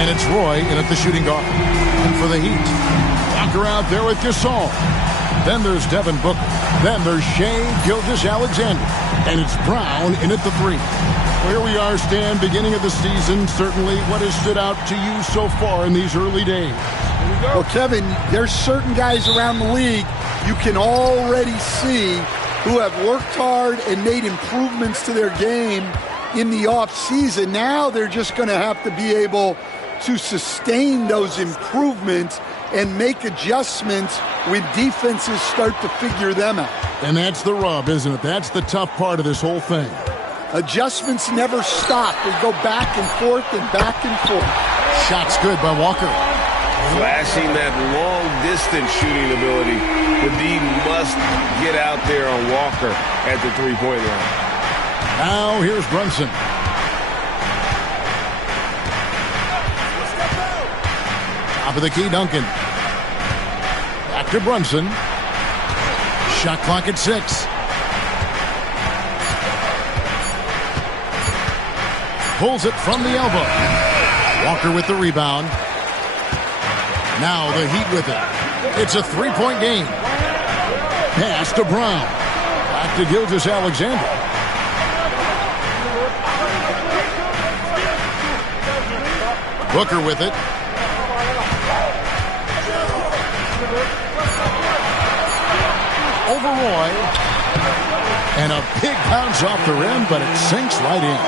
And it's Roy in at the shooting guard. And for the Heat, Walker out there with Gasol. Then there's Devin Booker. Then there's Shai Gilgeous-Alexander. And it's Brown in at the 3. Here we are, Stan, beginning of the season. Certainly, what has stood out to you so far in these early days? Well, Kevin, there's certain guys around the league you can already see who have worked hard and made improvements to their game in the offseason. Now they're just going to have to be able to sustain those improvements and make adjustments when defenses start to figure them out. And that's the rub, isn't it? That's the tough part of this whole thing. Adjustments never stop. They go back and forth and back and forth. Shot's good by Walker. Flashing that long-distance shooting ability. The D must get out there on Walker at the three-point line. Now here's Brunson. Top of the key, Duncan. Back to Brunson. Shot clock at 6. Pulls it from the elbow. Walker with the rebound. Now the Heat with it. It's a three-point game. Pass to Brown. Back to Gilgeous-Alexander. Booker with it. Over Roy. And a big bounce off the rim, but it sinks right in.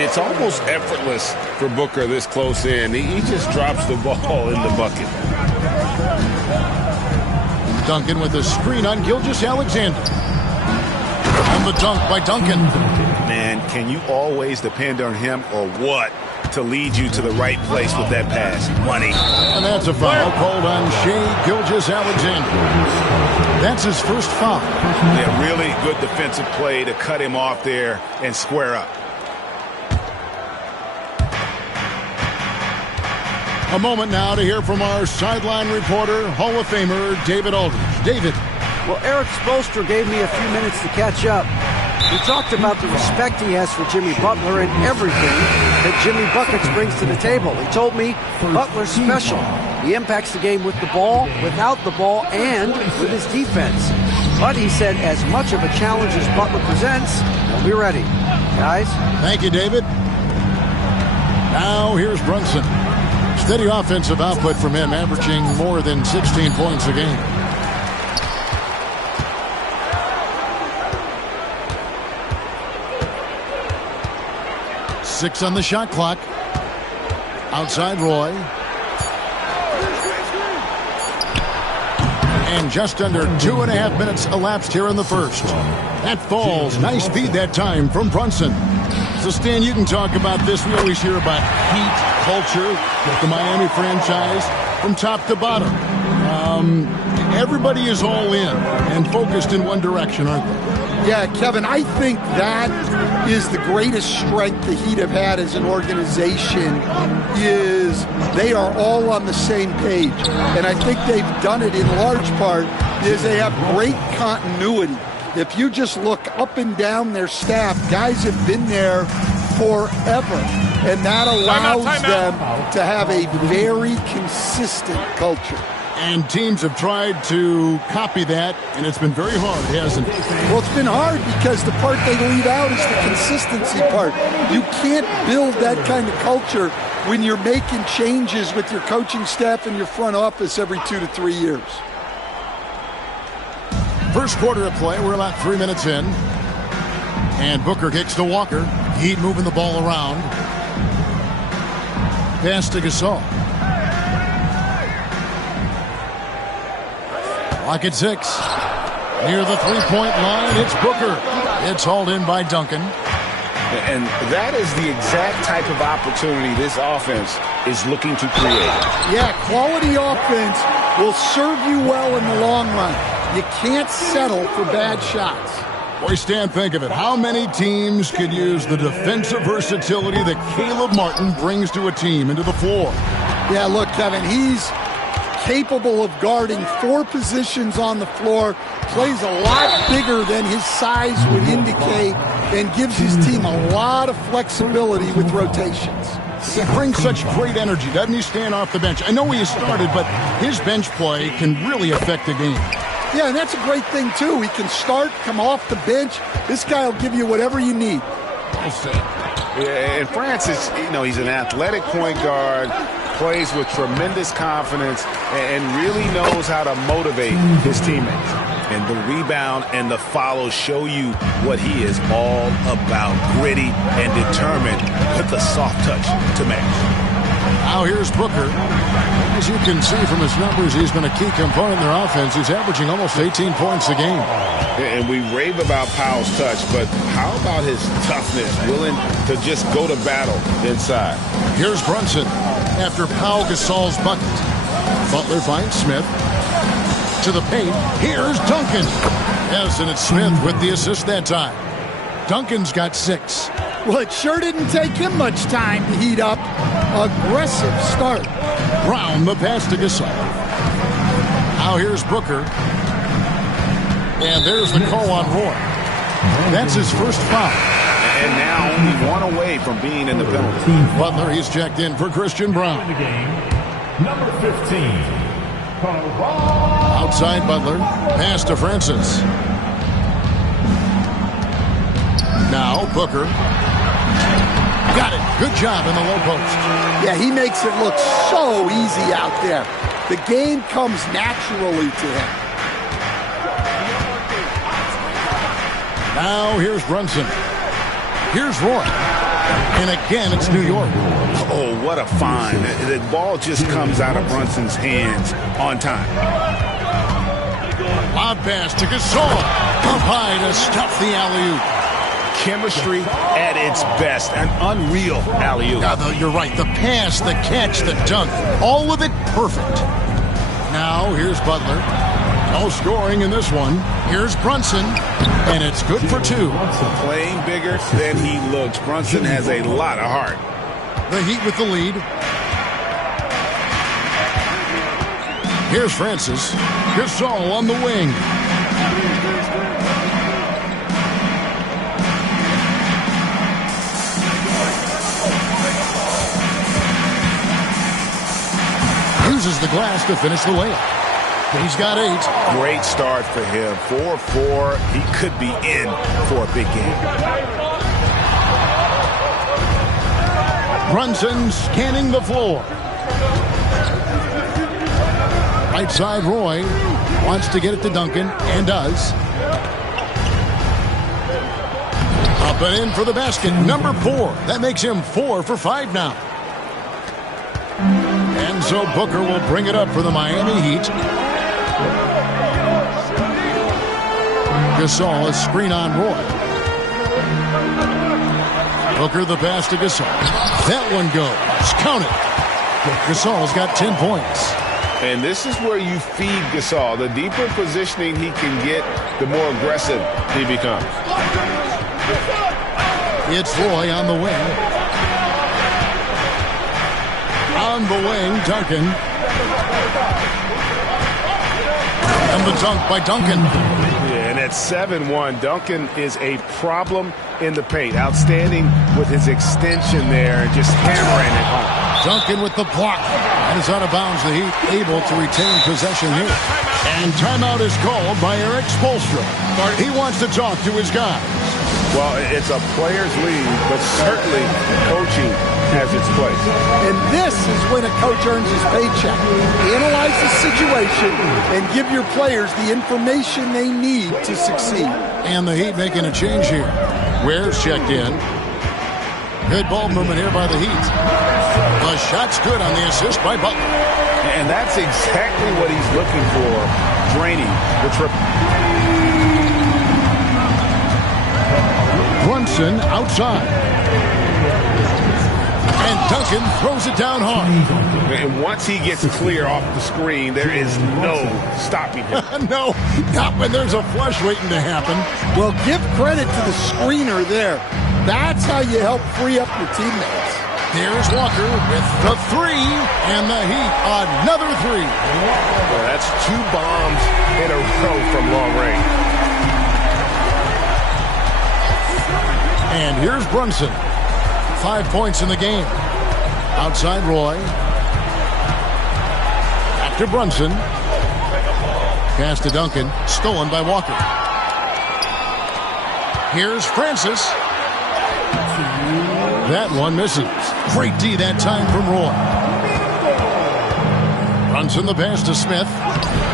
It's almost effortless for Booker this close in. He just drops the ball in the bucket. Duncan with a screen on Gilgeous-Alexander. And the dunk by Duncan. Man, can you always depend on him or what to lead you to the right place with that pass? Money. And that's a foul called on Shai Gilgeous-Alexander. That's his first foul. Yeah, really good defensive play to cut him off there and square up. A moment now to hear from our sideline reporter, Hall of Famer David Aldridge. David. Well, Eric Spoelstra gave me a few minutes to catch up. He talked about the respect he has for Jimmy Butler and everything that Jimmy Buckets brings to the table. He told me Butler's special. He impacts the game with the ball, without the ball, and with his defense. But he said as much of a challenge as Butler presents, he'll be ready. Guys? Thank you, David. Now here's Brunson. Steady offensive output from him, averaging more than 16 points a game. Six on the shot clock. Outside Roy. And just under 2.5 minutes elapsed here in the first. That falls. Nice feed that time from Brunson. So, Stan, you can talk about this. We always hear about Heat culture with the Miami franchise from top to bottom. Everybody is all in and focused in one direction, aren't they? Yeah, Kevin, I think that is the greatest strength the Heat have had as an organization is they are all on the same page. And I think they've done it in large part is they have great continuity. If you just look up and down their staff, guys have been there forever. And that allows them to have a very consistent culture. And teams have tried to copy that, and it's been very hard, hasn't it? Well, it's been hard because the part they leave out is the consistency part. You can't build that kind of culture when you're making changes with your coaching staff and your front office every 2 to 3 years. First quarter of play, we're about 3 minutes in. And Booker kicks to Walker. Heat moving the ball around. Pass to Gasol. Clock at 6. Near the three-point line, it's Booker. It's hauled in by Duncan. And that is the exact type of opportunity this offense is looking to create. Yeah, quality offense will serve you well in the long run. You can't settle for bad shots. Boy, Stan, think of it. How many teams could use the defensive versatility that Caleb Martin brings to a team into the floor? Yeah, look, Kevin, he's capable of guarding 4 positions on the floor, plays a lot bigger than his size would indicate, and gives his team a lot of flexibility with rotations. He brings such great energy, doesn't he, staying off the bench? I know he has started, but his bench play can really affect the game. Yeah, and that's a great thing, too. He can start, come off the bench. This guy will give you whatever you need. Yeah, and Francis, he's an athletic point guard, plays with tremendous confidence, and really knows how to motivate his teammates. And the rebound and the follow show you what he is all about. Gritty and determined with the soft touch to match. Now here's Booker. As you can see from his numbers, he's been a key component in their offense. He's averaging almost 18 points a game. And we rave about Powell's touch, but how about his toughness, willing to just go to battle inside? Here's Brunson after Pau Gasol's bucket. Butler finds Smith. To the paint. Here's Duncan. Yes, and it's Smith with the assist that time. Duncan's got 6. Well, it sure didn't take him much time to heat up. Aggressive start. Brown, the pass to Gasol. Now here's Booker. And there's the call on Roy. That's his first foul. And now only one away from being in the penalty. Butler, he's checked in for Christian Brown. Number 15. Outside Butler. Pass to Francis. Now Booker. Got it. Good job in the low post. Yeah, he makes it look so easy out there. The game comes naturally to him. Now here's Brunson. Here's Roy. And again, it's New York. Oh, what a find. The ball just comes out of Brunson's hands on time. Lob pass to Gasol. Up high to stuff the alley-oop. Chemistry at its best. An unreal alley-oop. You're right. The pass, the catch, the dunk. All of it perfect. Now here's Butler. No scoring in this one. Here's Brunson. And it's good for 2. Playing bigger than he looks. Brunson has a lot of heart. The Heat with the lead. Here's Francis. Gasol on the wing. Uses the glass to finish the layup. He's got 8. Great start for him. 4-4. He could be in for a big game. Brunson scanning the floor. Right side, Roy wants to get it to Duncan, and does. Up and in for the basket, number 4. That makes him 4 for 5 now. And so Booker will bring it up for the Miami Heat. Gasol, a screen on Roy. Booker, the pass to Gasol. That one goes. Count it. Gasol's got 10 points. And this is where you feed Gasol. The deeper positioning he can get, the more aggressive he becomes. It's Roy on the wing. On the wing, Duncan. And the dunk by Duncan. Yeah, and at 7-1, Duncan is a problem in the paint. Outstanding with his extension there and just hammering it home. Duncan with the block. That is out of bounds. The Heat able to retain possession here. And timeout is called by Eric Spoelstra. He wants to talk to his guys. Well, it's a player's league, but certainly coaching has its place. And this is when a coach earns his paycheck. Analyze the situation and give your players the information they need to succeed. And the Heat making a change here. Ware's checked in. Good ball movement here by the Heat. The shot's good on the assist by Butler. And that's exactly what he's looking for, draining the triple. Brunson outside. And Duncan throws it down hard. And once he gets clear off the screen, there is no stopping him. No, not when there's a flush waiting to happen. Well, give credit to the screener there. That's how you help free up your teammates. Here's Walker with the 3, and the Heat another 3. Well, that's 2 bombs in a row from long range. And here's Brunson. 5 points in the game. Outside Roy. Back to Brunson. Pass to Duncan. Stolen by Walker. Here's Francis. That one misses. Great D that time from Roy. Brunson the pass to Smith.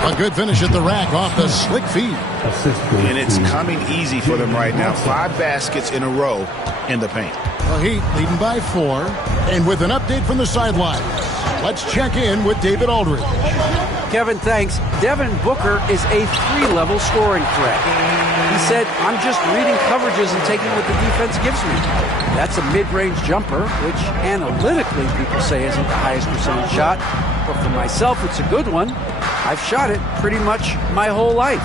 A good finish at the rack off the slick feed. And it's coming easy for them right now. 5 baskets in a row in the paint. The Heat leading by 4. And with an update from the sideline, let's check in with David Aldridge. Kevin, thanks. Devin Booker is a 3-level scoring threat. He said, I'm just reading coverages and taking what the defense gives me. That's a mid-range jumper, which analytically people say isn't the highest percentage shot. But for myself, it's a good one. I've shot it pretty much my whole life.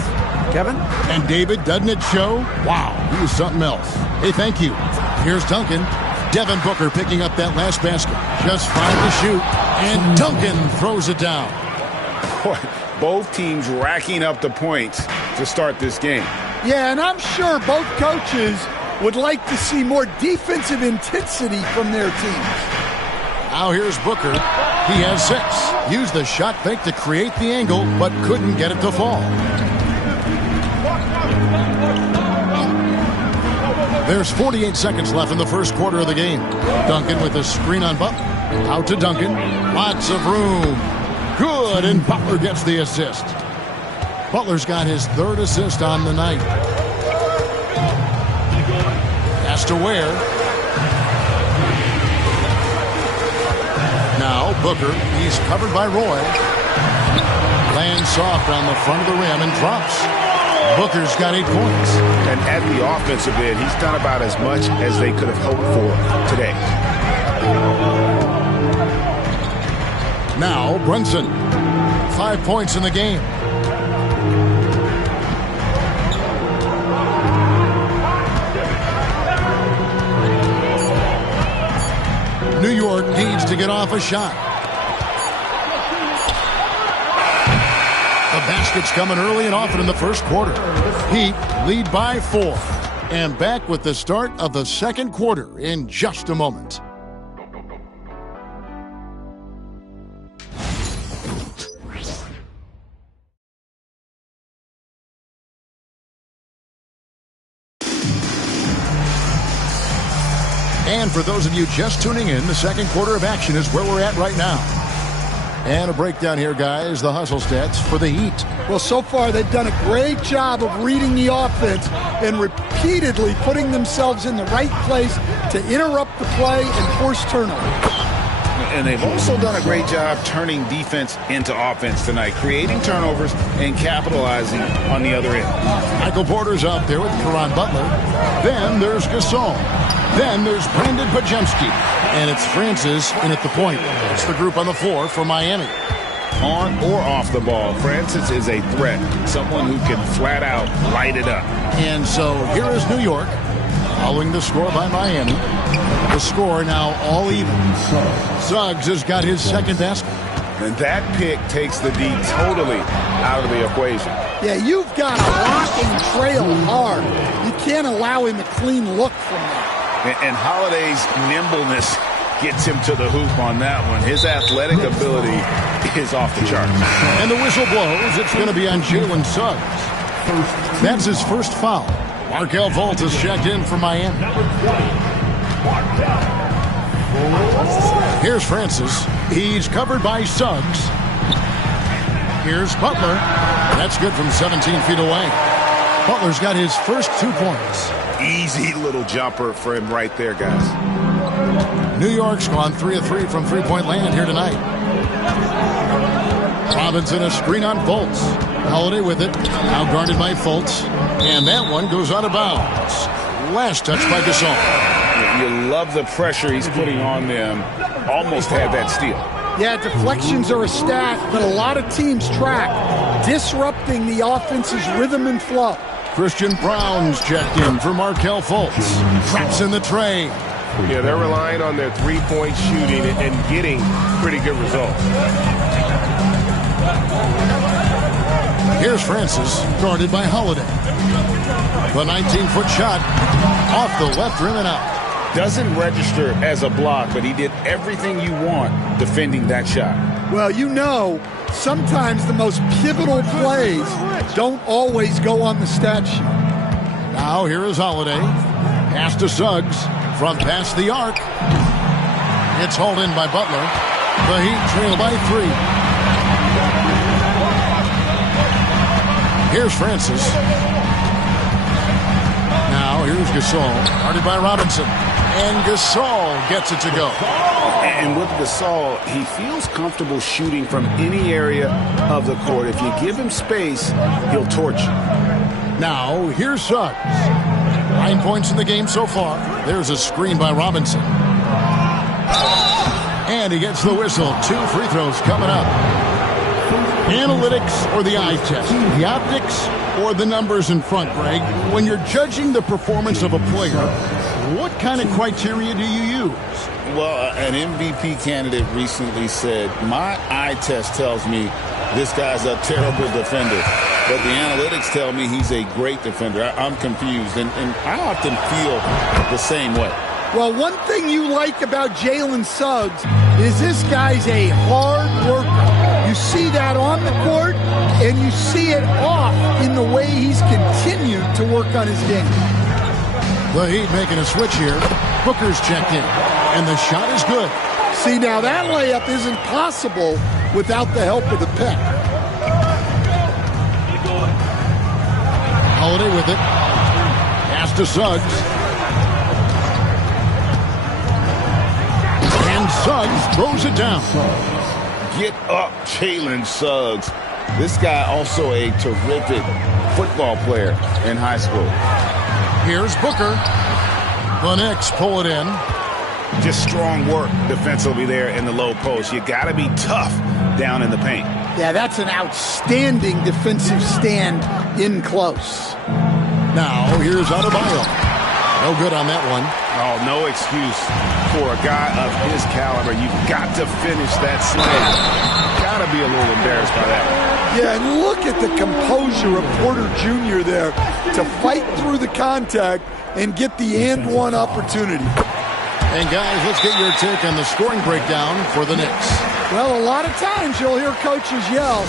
Kevin? And David, doesn't it show? Wow, he was something else. Hey, thank you. Here's Duncan. Devin Booker picking up that last basket. Just 5 to shoot. And Duncan throws it down. Boy, both teams racking up the points to start this game. Yeah, and I'm sure both coaches would like to see more defensive intensity from their teams. Now here's Booker. He has 6. Used the shot fake to create the angle, but couldn't get it to fall. There's 48 seconds left in the first quarter of the game. Duncan with a screen on Butler. Out to Duncan. Lots of room. Good, and Butler gets the assist. Butler's got his 3rd assist on the night. Pass to Ware. Now Booker, he's covered by Roy. Lands soft on the front of the rim and drops. Booker's got 8 points. And at the offensive end, he's done about as much as they could have hoped for today. Now Brunson. 5 points in the game. New York needs to get off a shot. The basket's coming early and often in the first quarter. Heat lead by 4. And back with the start of the second quarter in just a moment. And for those of you just tuning in, the second quarter of action is where we're at right now. And a breakdown here, guys, the hustle stats for the Heat. Well, so far they've done a great job of reading the offense and repeatedly putting themselves in the right place to interrupt the play and force turnover. And they've also done a great job turning defense into offense tonight, creating turnovers and capitalizing on the other end. Michael Porter's out there with Caron Butler. Then there's Gasol. Then there's Brandon Pajemski. And it's Francis in at the point. It's the group on the floor for Miami. On or off the ball, Francis is a threat, someone who can flat out light it up. And so here is New York, following the score by Miami. The score now all even. Suggs has got his 2nd basket. And that pick takes the D totally out of the equation. Yeah, you've got to lock and trail hard. You can't allow him a clean look from that. And Holiday's nimbleness gets him to the hoop on that one. His athletic ability is off the charts. And the whistle blows. It's going to be on Jalen Suggs. That's his first foul. Markelle Fultz has checked in for Miami. Here's Francis. He's covered by Suggs. Here's Butler. That's good from 17 feet away. Butler's got his first 2 points. Easy little jumper for him right there, guys. New York's gone 3 of 3 from three-point land here tonight. Robinson a screen on Fultz. Holiday with it. Now guarded by Fultz. And that one goes out of bounds. Last touch by Gasol. You love the pressure he's putting on them. Almost had that steal. Yeah, deflections are a stat that a lot of teams track, disrupting the offense's rhythm and flow. Christian Brown's checked in for Markelle Fultz. Drops in the tray. Yeah, they're relying on their three-point shooting and getting pretty good results. Here's Francis, guarded by Holiday. The 19-foot shot off the left rim and out. Doesn't register as a block, but he did everything you want defending that shot. Well, you know, sometimes the most pivotal plays don't always go on the stat sheet. Now here is Holiday. Pass to Suggs from past the arc. It's hauled in by Butler. The Heat trail by 3. Here's Francis. Now here's Gasol. Guarded by Robinson. And Gasol gets it to go. And with Gasol, he feels comfortable shooting from any area of the court. If you give him space, he'll torch you. Now, here's Suggs. 9 points in the game so far. There's a screen by Robinson. And he gets the whistle. 2 free throws coming up. Analytics or the eye test? The optics or the numbers in front, Greg? When you're judging the performance of a player, what kind of criteria do you use? Well, an MVP candidate recently said, my eye test tells me this guy's a terrible defender, but the analytics tell me he's a great defender. I'm confused, and I often feel the same way. Well, one thing you like about Jalen Suggs is this guy's a hard worker. You see that on the court, and you see it off in the way he's continued to work on his game. The Heat making a switch here. Booker's checked in, and the shot is good. See, now that layup isn't possible without the help of the pick. Holiday with it. Pass to Suggs. And Suggs throws it down. Get up, Jalen Suggs. This guy also a terrific football player in high school. Here's Booker. The Knicks pull it in. Just strong work defensively there in the low post. You got to be tough down in the paint. Yeah, that's an outstanding defensive stand in close. Now, here's Adebayo. No good on that one. Oh, no excuse for a guy of his caliber. You've got to finish that slam. Got to be a little embarrassed by that. Yeah, and look at the composure of Porter Jr. there to fight through the contact and get the and one opportunity. And guys, let's get your take on the scoring breakdown for the Knicks. Well, a lot of times you'll hear coaches yell,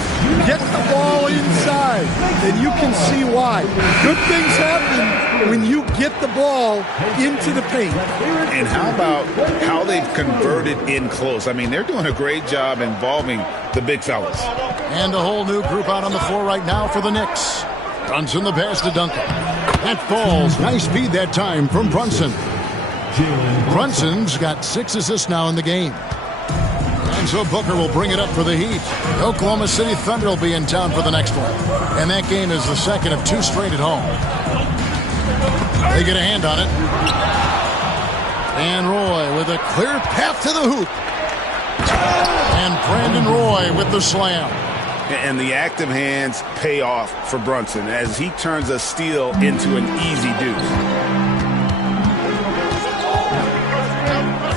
get the ball inside, and you can see why. Good things happen when you get the ball into the paint. And how about how they've converted in close? I mean, they're doing a great job involving the big fellas. And a whole new group out on the floor right now for the Knicks. Brunson the pass to Duncan. That falls. Nice speed that time from Brunson. Brunson's got 6 assists now in the game. And so Booker will bring it up for the Heat. The Oklahoma City Thunder will be in town for the next one. And that game is the second of 2 straight at home. They get a hand on it. And Roy with a clear path to the hoop. And Brandon Roy with the slam. And the active hands pay off for Brunson as he turns a steal into an easy deuce.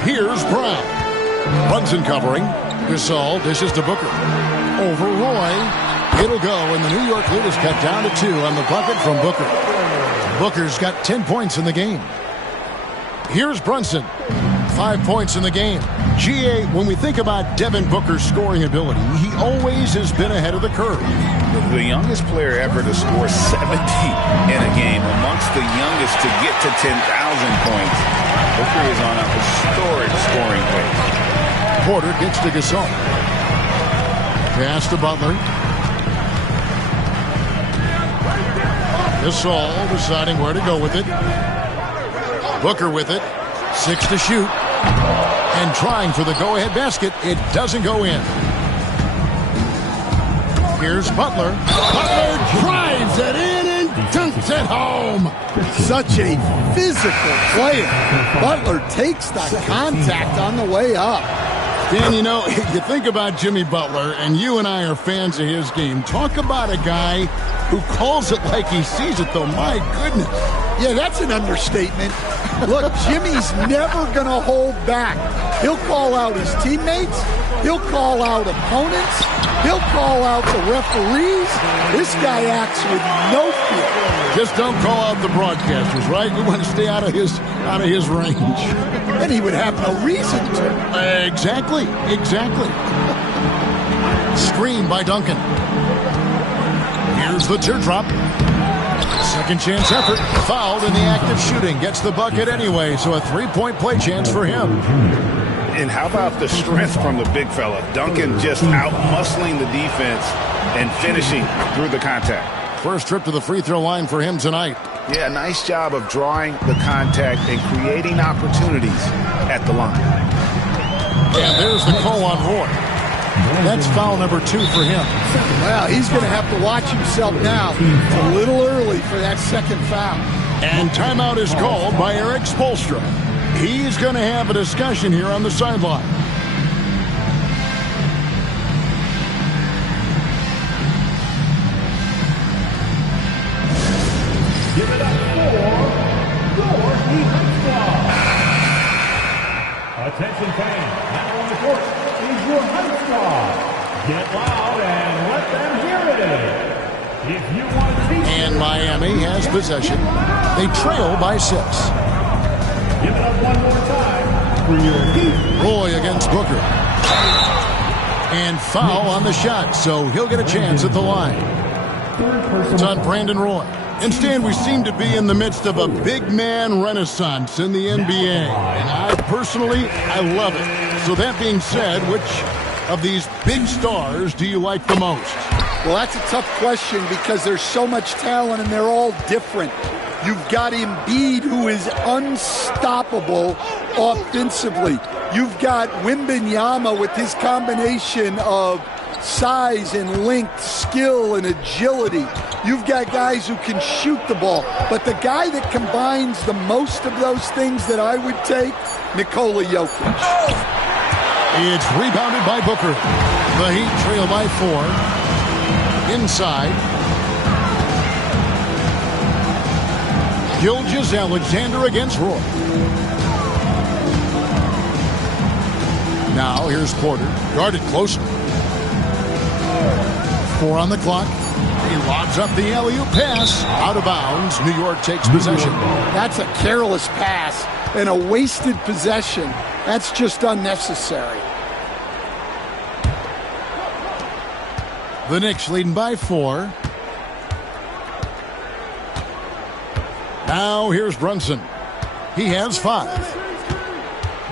Here's Brown. Brunson covering. Gasol dishes to Booker. Over Roy. It'll go, and the New York lead is cut down to 2 on the bucket from Booker. Booker's got 10 points in the game. Here's Brunson. 5 points in the game. G.A., when we think about Devin Booker's scoring ability, he always has been ahead of the curve. The youngest player ever to score 70 in a game, amongst the youngest to get to 10,000 points. Booker is on a historic scoring pace. Porter gets to Gasol. Pass to Butler. Gasol deciding where to go with it. Booker with it. 6 to shoot. And trying for the go-ahead basket. It doesn't go in. Here's Butler. Butler drives it in and dunks it home. Such a physical player. Butler takes the contact on the way up. Dan, you know, you think about Jimmy Butler, and you and I are fans of his game. Talk about a guy who calls it like he sees it, though. My goodness. Yeah, that's an understatement. Look, Jimmy's never going to hold back. He'll call out his teammates, He'll call out opponents. He'll call out the referees. This guy acts with no fear. Just don't call out the broadcasters, right? We want to stay out of his range. And he would have no reason to. Exactly. Screen by Duncan. Here's the teardrop. Second chance effort. Fouled in the act of shooting. Gets the bucket anyway, so a three-point play chance for him. And how about the strength from the big fella? Duncan just out-muscling the defense and finishing through the contact. First trip to the free throw line for him tonight. Yeah, nice job of drawing the contact and creating opportunities at the line. And there's the call on Roy. That's foul number 2 for him. Well, he's going to have to watch himself now. It's a little early for that second foul. And timeout is called by Eric Spoelstra. He's going to have a discussion here on the sideline. Give it up for your defense squad. Attention fans, now on the court is your high squad. Get loud and let them hear it. If you want to see. And Miami has possession. They trail by 6. Give it up one more time for your defense. Roy against Booker. And foul on the shot, so he'll get a chance at the line. It's on Brandon Roy. And Stan, we seem to be in the midst of a big man renaissance in the NBA. And I personally love it. So that being said, which of these big stars do you like the most? Well, that's a tough question because there's so much talent and they're all different. You've got Embiid, who is unstoppable offensively. You've got Wembanyama with his combination of size and length, skill and agility. You've got guys who can shoot the ball. But the guy that combines the most of those things that I would take, Nikola Jokic. It's rebounded by Booker. The Heat trail by 4. Inside. Gilgeous-Alexander against Roy. Now here's Porter. Guarded closely. 4 on the clock. He lobs up the alley-oop pass. Out of bounds. New York takes possession. That's a careless pass and a wasted possession. That's just unnecessary. The Knicks leading by 4. Now here's Brunson. He has 5.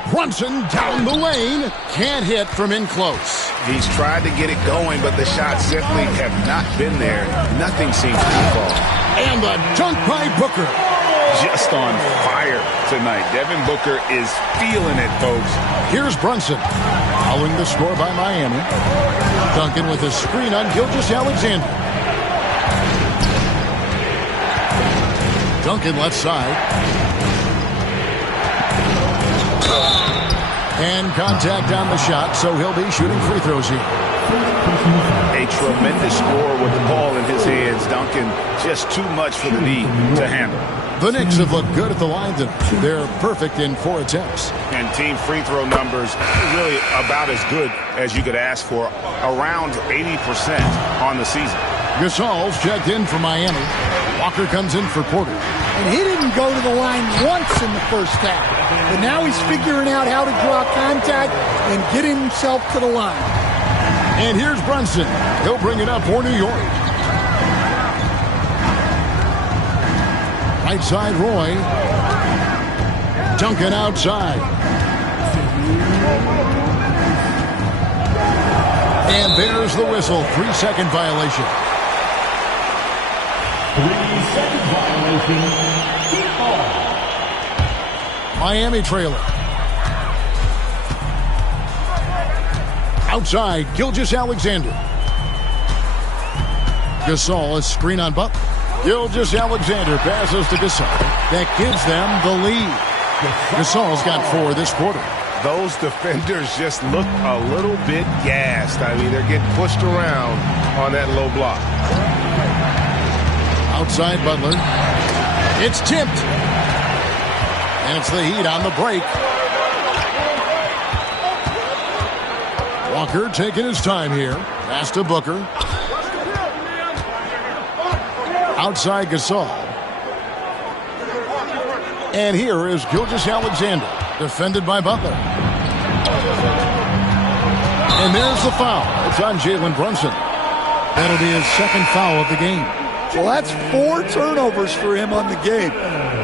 Brunson down the lane. Can't hit from in close. He's tried to get it going, but the shots simply have not been there. Nothing seems to fall. And the dunk by Booker. Just on fire tonight. Devin Booker is feeling it, folks. Here's Brunson. Following the score by Miami. Duncan with a screen on Gilgeous-Alexander. Duncan left side. And contact on the shot, so he'll be shooting free throws here. A tremendous score with the ball in his hands. Duncan, just too much for the D to handle. The Knicks have looked good at the line tonight. They're perfect in 4 attempts. And team free throw numbers really about as good as you could ask for. Around 80% on the season. Gasol's checked in for Miami. Walker comes in for Porter. And he didn't go to the line once in the first half. But now he's figuring out how to draw contact and get himself to the line. And here's Brunson. He'll bring it up for New York. Right side, Roy. Duncan outside. And there's the whistle. 3-second violation. 3-second violation. Keep ball. Miami trailer. Outside, Gilgeous-Alexander. Gasol, a screen on Butler. Gilgeous-Alexander passes to Gasol. That gives them the lead. Gasol's got 4 this quarter. Those defenders just look a little bit gassed. I mean, they're getting pushed around on that low block. Outside Butler. It's tipped. And it's the Heat on the break. Walker taking his time here. Pass to Booker. Outside Gasol. And here is Gilgeous-Alexander, defended by Butler. And there's the foul. It's on Jalen Brunson. That'll be his second foul of the game. Well, that's 4 turnovers for him on the game.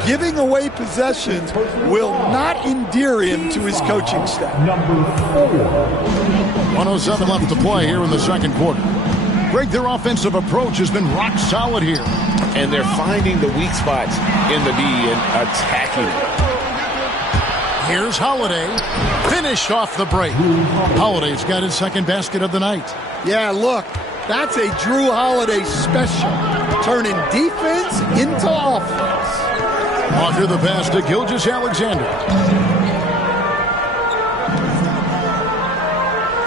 Giving away possessions will not endear him to his coaching staff. Number 4. 107 left to play here in the second quarter. Greg, their offensive approach has been rock solid here. And they're finding the weak spots in the D and attacking it. Here's Holiday. Finished off the break. Holiday's got his second basket of the night. Yeah, look, that's a Drew Holiday special. Turning defense into offense. Walker the pass to Gilgeous-Alexander.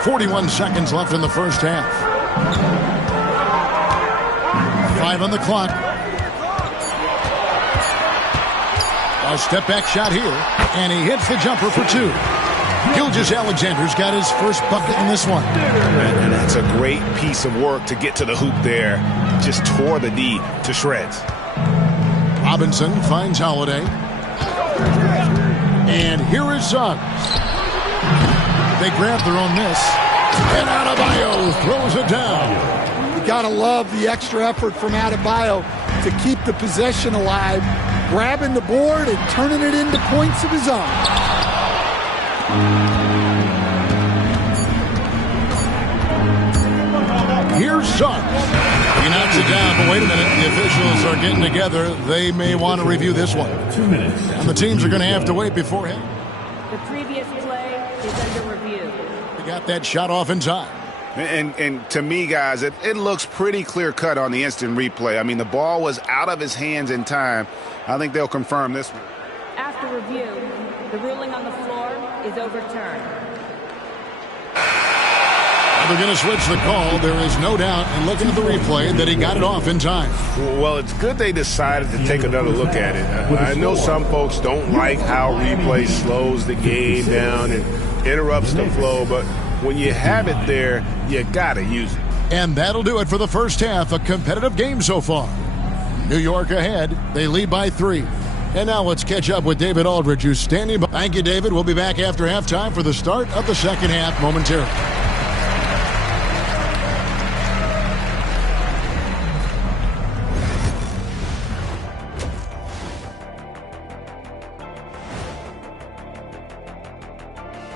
41 seconds left in the first half. 5 on the clock. A step back shot here, and he hits the jumper for 2. Gilgeous-Alexander's got his first bucket in this one. And that's a great piece of work to get to the hoop there. Just tore the D to shreds. Robinson finds Holiday. And here is Suggs. They grab their own miss. And Adebayo throws it down. You got to love the extra effort from Adebayo to keep the possession alive, grabbing the board and turning it into points of his own. Here's Suggs. He knocks it down, but wait a minute. The officials are getting together. They may want to review this one. 2 minutes. And the teams are going to have to wait before him. The previous play is under review. They got that shot off in time. And to me, guys, it looks pretty clear-cut on the instant replay. I mean, the ball was out of his hands in time. I think they'll confirm this one. After review, the ruling on the floor is overturned. They're going to switch the call. There is no doubt in looking at the replay that he got it off in time. Well, it's good they decided to take another look at it. I know some folks don't like how replay slows the game down and interrupts the flow, but when you have it there, you got to use it. And that'll do it for the first half. A competitive game so far. New York ahead. They lead by 3. And now let's catch up with David Aldridge, who's standing by. Thank you, David. We'll be back after halftime for the start of the second half momentarily.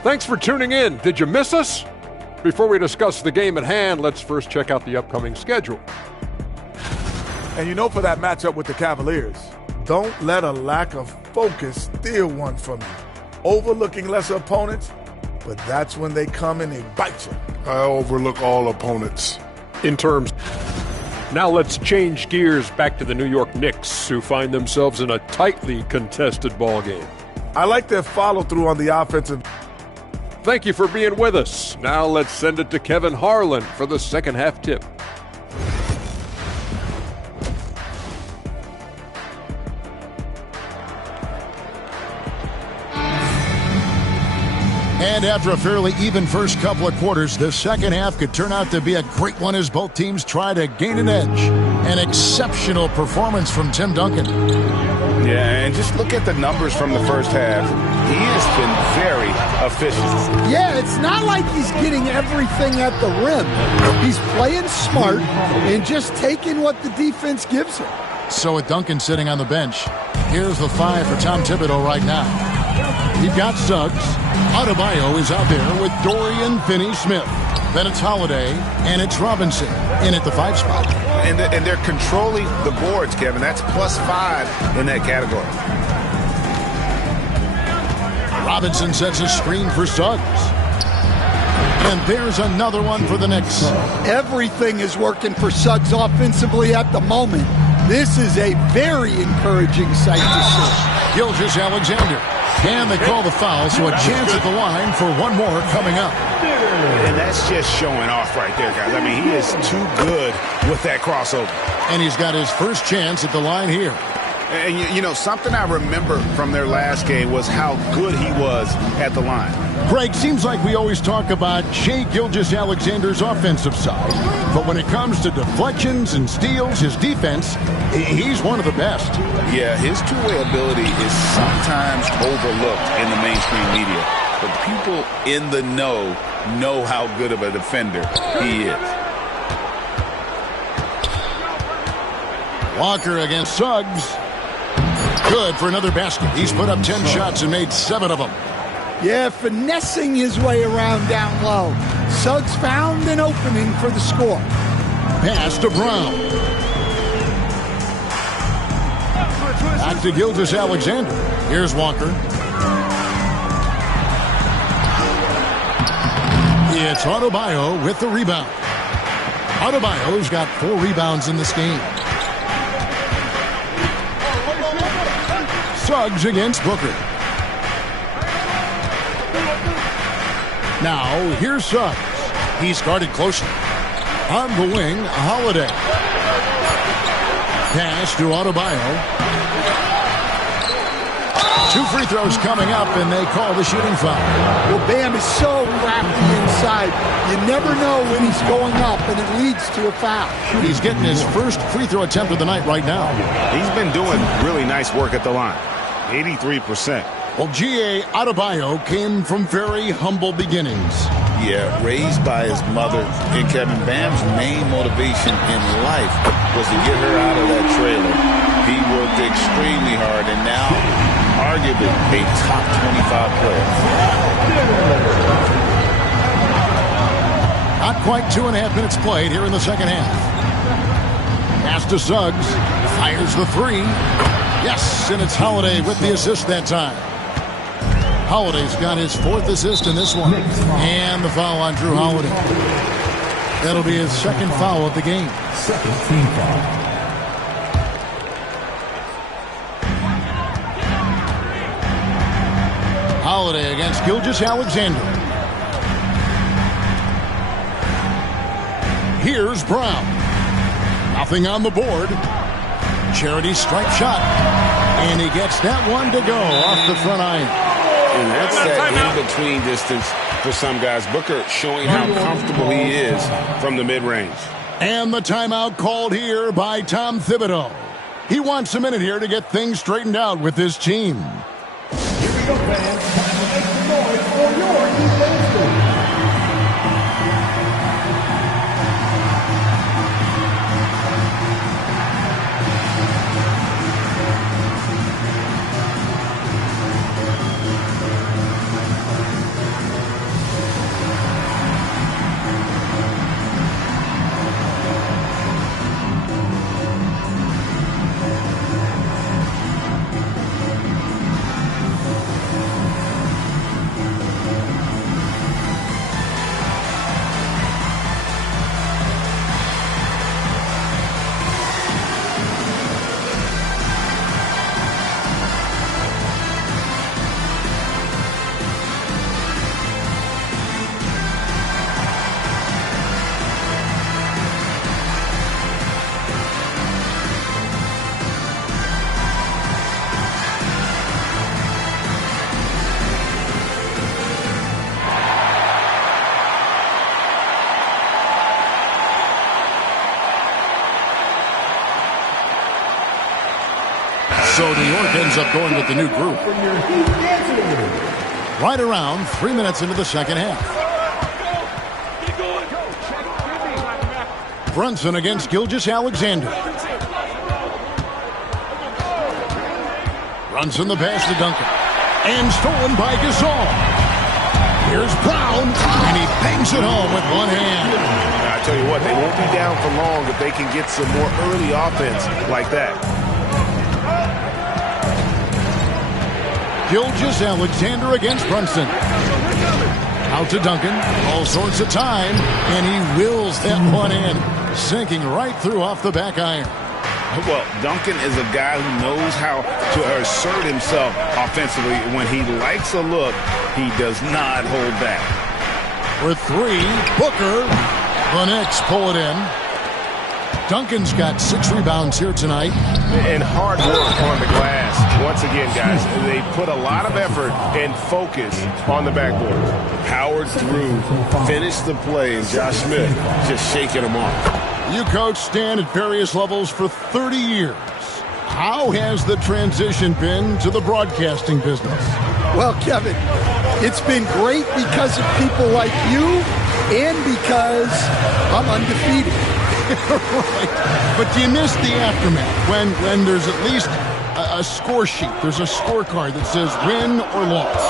Thanks for tuning in. Did you miss us? Before we discuss the game at hand, let's first check out the upcoming schedule. And you know, for that matchup with the Cavaliers, don't let a lack of focus steal one from you. Overlooking lesser opponents, but that's when they come and they bite you. I overlook all opponents. In terms. Now let's change gears back to the New York Knicks, who find themselves in a tightly contested ball game. I like their follow-through on the offensive. Thank you for being with us. Now let's send it to Kevin Harlan for the second half tip. And after a fairly even first couple of quarters, the second half could turn out to be a great one as both teams try to gain an edge. An exceptional performance from Tim Duncan. Yeah, and just look at the numbers from the first half. He has been very efficient. Yeah, it's not like he's getting everything at the rim. He's playing smart and just taking what the defense gives him. So with Duncan sitting on the bench, here's the 5 for Tom Thibodeau right now. You've got Suggs. Adebayo is out there with Dorian Finney-Smith. Then it's Holiday, and it's Robinson in at the 5 spot. And they're controlling the boards, Kevin. That's +5 in that category. Robinson sets a screen for Suggs. And there's another one for the Knicks. Everything is working for Suggs offensively at the moment. This is a very encouraging sight to see. Gilgeous-Alexander. And they call the foul, so a chance at the line for one more coming up. And that's just showing off right there, guys. I mean, he is too good with that crossover. And he's got his first chance at the line here. And, you know, something I remember from their last game was how good he was at the line. Greg, seems like we always talk about Shai Gilgeous-Alexander's offensive side, but when it comes to deflections and steals, his defense, he's one of the best. Yeah, his two-way ability is sometimes overlooked in the mainstream media, but people in the know how good of a defender he is. Walker against Suggs. Good for another basket. He's put up 10 shots and made 7 of them. Yeah, finessing his way around down low. Suggs found an opening for the score. Pass to Brown. Back to Gilgeous-Alexander. Here's Walker. It's Adebayo with the rebound. Adebayo's got 4 rebounds in this game. Suggs against Booker. Now, here's Suggs. He's guarded closely. On the wing, Holiday. Pass to Adebayo. 2 free throws coming up, and they call the shooting foul. Well, Bam is so crafty inside. You never know when he's going up, and it leads to a foul. He's getting his first free throw attempt of the night right now. He's been doing really nice work at the line. 83%. Well, G.A. Adebayo came from very humble beginnings. Yeah, raised by his mother. And Kevin, Bam's main motivation in life was to get her out of that trailer. He worked extremely hard, and now arguably a top 25 player. Not quite 2.5 minutes played here in the second half. Pass to Suggs. Fires the 3. Yes, and it's Holiday with the assist that time. Holiday's got his 4th assist in this one. And the foul on Drew Holiday. That'll be his 2nd foul of the game. Second team foul. Holiday against Gilgeous-Alexander. Here's Brown. Nothing on the board. Charity stripe shot. And he gets that one to go off the front iron. And that's that in-between distance for some guys. Booker showing how comfortable he is from the mid-range. And the timeout called here by Tom Thibodeau. He wants a minute here to get things straightened out with his team. Here we go, fans. Time to make some noise for your defense team. So New York ends up going with the new group. Right around 3 minutes into the second half. Brunson against Gilgeous-Alexander. Brunson the pass to Duncan. And stolen by Gasol. Here's Brown, and he bangs it home with one hand. I tell you what, they won't be down for long if they can get some more early offense like that. Gilgeous-Alexander against Brunson. Out to Duncan. All sorts of time. And he wills that one in. Sinking right through off the back iron. Well, Duncan is a guy who knows how to assert himself offensively. When he likes a look, he does not hold back. For 3, Booker. The Knicks pull it in. Duncan's got 6 rebounds here tonight. And hard work on the glass. Once again, guys, they put a lot of effort and focus on the backboard. Powered through, finished the play, and Josh Smith just shaking them off. You coached Stan at various levels for 30 years. How has the transition been to the broadcasting business? Well, Kevin, it's been great because of people like you and because I'm undefeated. Right. But do you miss the aftermath when there's at least a score sheet? There's a scorecard that says win or loss.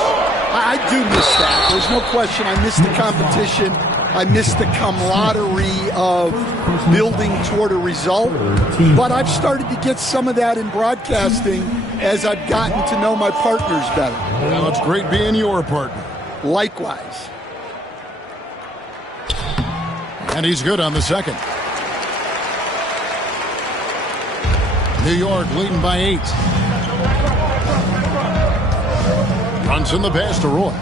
I do miss that. There's no question. I miss the competition. I miss the camaraderie of building toward a result. But I've started to get some of that in broadcasting as I've gotten to know my partners better. Well, it's great being your partner. Likewise. And he's good on the second. New York leading by 8. Brunson the pass to Roy.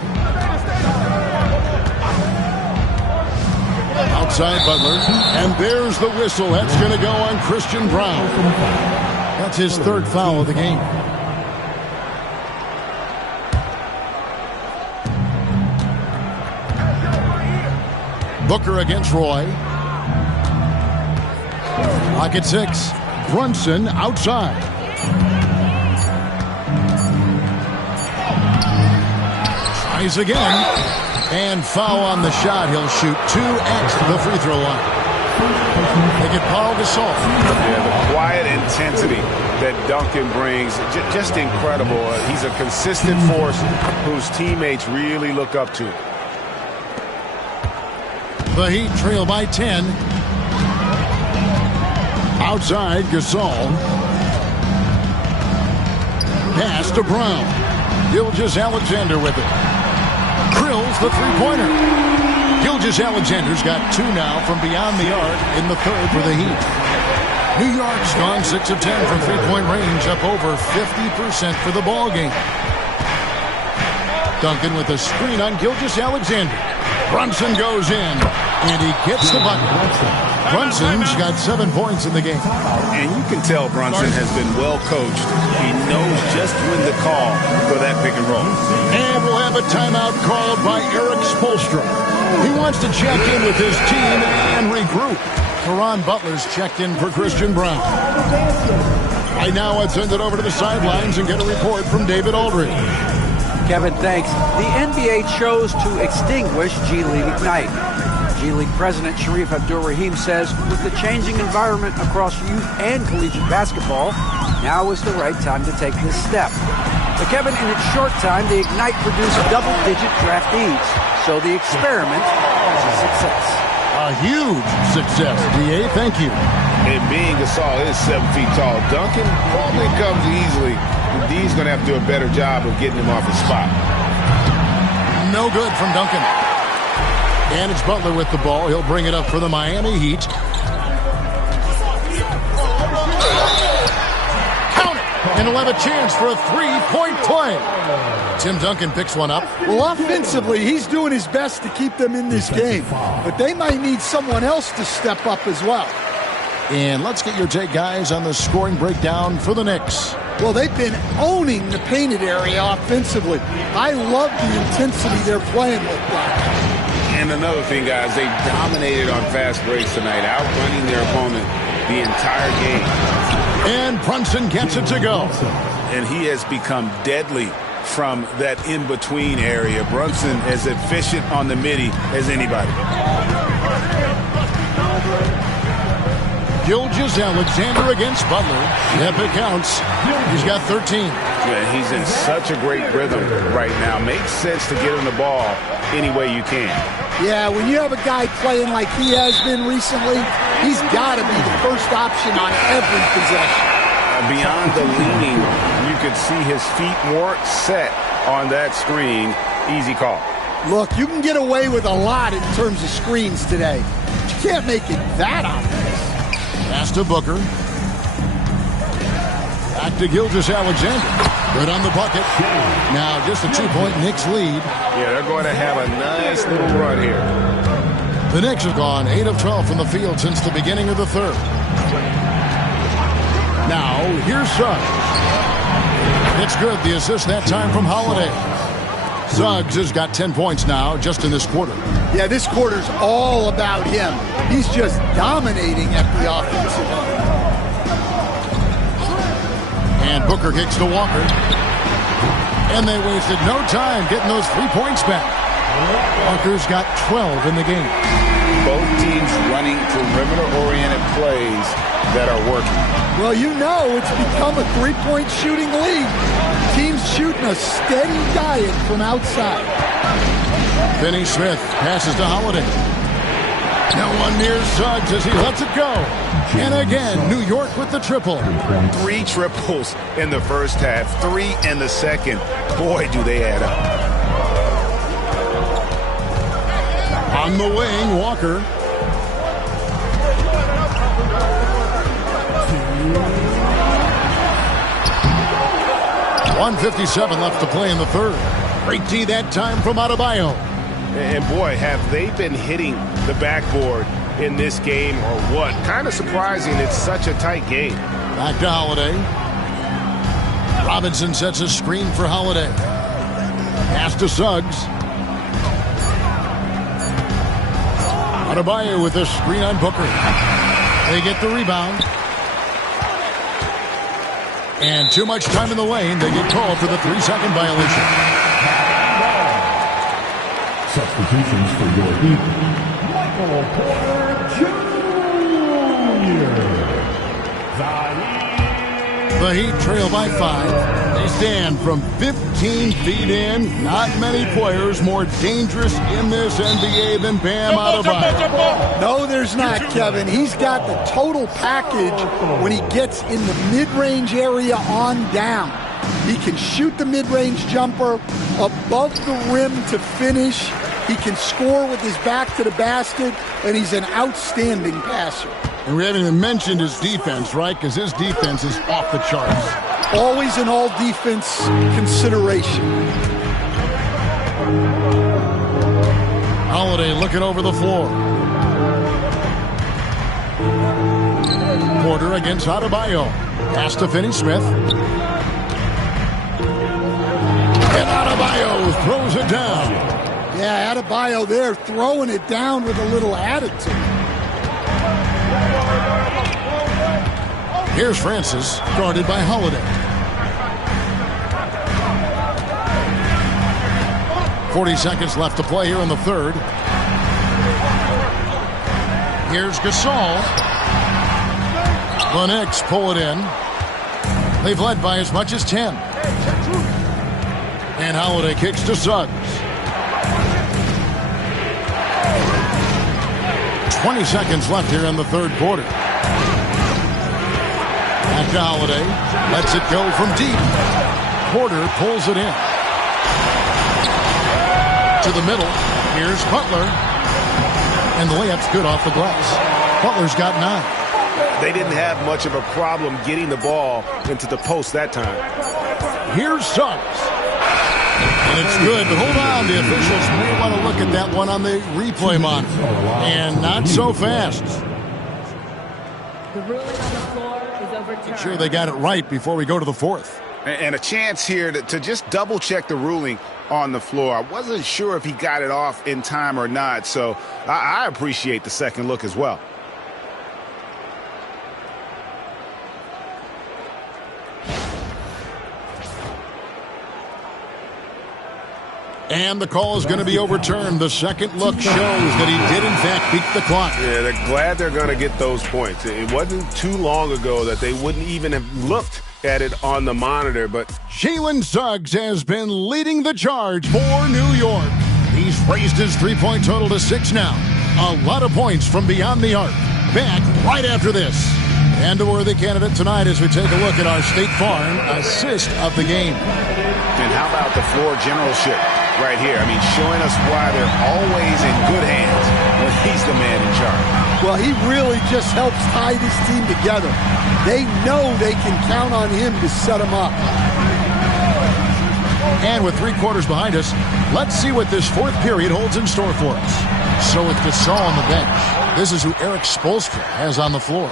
Outside Butler. And there's the whistle. That's going to go on Christian Brown. That's his 3rd foul of the game. Booker against Roy. Lock at 6. Brunson outside. Tries again. And foul on the shot. He'll shoot 2 at the free throw line. They get Paul Gasol. Yeah, the quiet intensity that Duncan brings, just incredible. He's a consistent force whose teammates really look up to. The Heat trail by 10. Outside, Gasol. Pass to Brown. Gilgeous-Alexander with it. Drills the three-pointer. Gilgeous-Alexander's got 2 now from beyond the arc in the 3rd for the Heat. New York's gone 6 of 10 from three-point range, up over 50% for the ball game. Duncan with a screen on Gilgeous-Alexander. Brunson goes in, and he gets the bucket. Brunson's got 7 points in the game. And you can tell Brunson has been well coached. He knows just when to call for that pick and roll. And we'll have a timeout called by Eric Spoelstra. He wants to check in with his team and regroup. Caron Butler's checked in for Christian Brown. Right now, let's send it over to the sidelines and get a report from David Aldridge. Kevin, thanks. The NBA chose to extinguish G League Ignite. G League President Sharif Abdur-Rahim says with the changing environment across youth and collegiate basketball, now is the right time to take this step. But Kevin, in its short time, the Ignite produced double-digit draftees, so the experiment was a success. A huge success, D.A. Thank you. And being Gasol is 7 feet tall, Duncan probably comes easily. D's going to have to do a better job of getting him off his spot. No good from Duncan. And it's Butler with the ball. He'll bring it up for the Miami Heat. Count it! And he'll have a chance for a 3-point play. Tim Duncan picks one up. Well, offensively, he's doing his best to keep them in this game. But they might need someone else to step up as well. And let's get your take, guys, on the scoring breakdown for the Knicks. Well, they've been owning the painted area offensively. I love the intensity they're playing with that. And another thing, guys, they dominated on fast breaks tonight, outrunning their opponent the entire game. And Brunson gets it to go. And he has become deadly from that in-between area. Brunson as efficient on the midi as anybody. Gilgeous-Alexander against Butler. If it counts, he's got 13. Yeah, he's in such a great rhythm right now. Makes sense to get him the ball any way you can. Yeah, when you have a guy playing like he has been recently, he's got to be the first option on every possession. Beyond the leaning, you could see his feet more set on that screen. Easy call. Look, you can get away with a lot in terms of screens today. But you can't make it that obvious. Pass to Booker. Back to Gilgeous-Alexander. Good on the bucket. Now just a 2-point Knicks lead. Yeah, they're going to have a nice little run here. The Knicks have gone 8 of 12 from the field since the beginning of the third. Now, here's Suggs. It's good. The assist that time from Holiday. Suggs has got 10 points now just in this quarter. Yeah, this quarter's all about him. He's just dominating at the offensive end. And Booker kicks to Walker. And they wasted no time getting those 3 points back. Walker's got 12 in the game. Both teams running perimeter-oriented plays that are working. Well, you know it's become a three-point shooting league. Teams shooting a steady diet from outside. Finney Smith passes to Holiday. No one near Suggs as he lets it go. And again, New York with the triple. 3 triples in the first half, 3 in the second. Boy, do they add up. On the wing, Walker. .157 left to play in the third. Great D that time from Adebayo. And boy, have they been hitting the backboard in this game or what? Kind of surprising it's such a tight game. Back to Holiday. Robinson sets a screen for Holiday. Pass to Suggs. Adebayo with a screen on Booker. They get the rebound. And too much time in the lane. They get called for the 3-second violation. Substitutions for your Heat. Michael Porter Jr. The Heat trail by 5. They stand from 15 feet in. Not many players more dangerous in this NBA than Bam Adebayo. No, there's not, Kevin. He's got the total package when he gets in the mid-range area on down. He can shoot the mid-range jumper above the rim to finish. He can score with his back to the basket, and he's an outstanding passer. And we haven't even mentioned his defense, right? Because his defense is off the charts. Always an all-defense consideration. Holiday looking over the floor. Porter against Adebayo. Pass to Finney Smith. And Adebayo throws it down. Yeah, Adebayo there throwing it down with a little attitude. Here's Francis, guarded by Holiday. 40 seconds left to play here in the third. Here's Gasol. The Knicks pull it in. They've led by as much as 10. And Holiday kicks to Suggs. 20 seconds left here in the third quarter. Back to Holiday. Lets it go from deep. Porter pulls it in. To the middle. Here's Butler. And the layup's good off the glass. Butler's got 9. They didn't have much of a problem getting the ball into the post that time. Here's Suggs. And it's good, but hold on. The officials may want to look at that one on the replay monitor. And not so fast. The ruling on the floor is overturned. Make sure they got it right before we go to the fourth. And a chance here to just double-check the ruling on the floor. I wasn't sure if he got it off in time or not, so I appreciate the second look as well. And the call is going to be overturned. The second look shows that he did, in fact, beat the clock. Yeah, they're glad they're going to get those points. It wasn't too long ago that they wouldn't even have looked at it on the monitor, but Jalen Suggs has been leading the charge for New York. He's raised his three-point total to 6 now. A lot of points from beyond the arc. Back right after this. And a worthy candidate tonight as we take a look at our State Farm assist of the game. And how about the floor generalship right here? I mean, showing us why they're always in good hands when he's the man in charge. Well, he really just helps tie this team together. They know they can count on him to set them up. And with 3 quarters behind us, let's see what this fourth period holds in store for us. So with Gasol on the bench, this is who Eric Spoelstra has on the floor.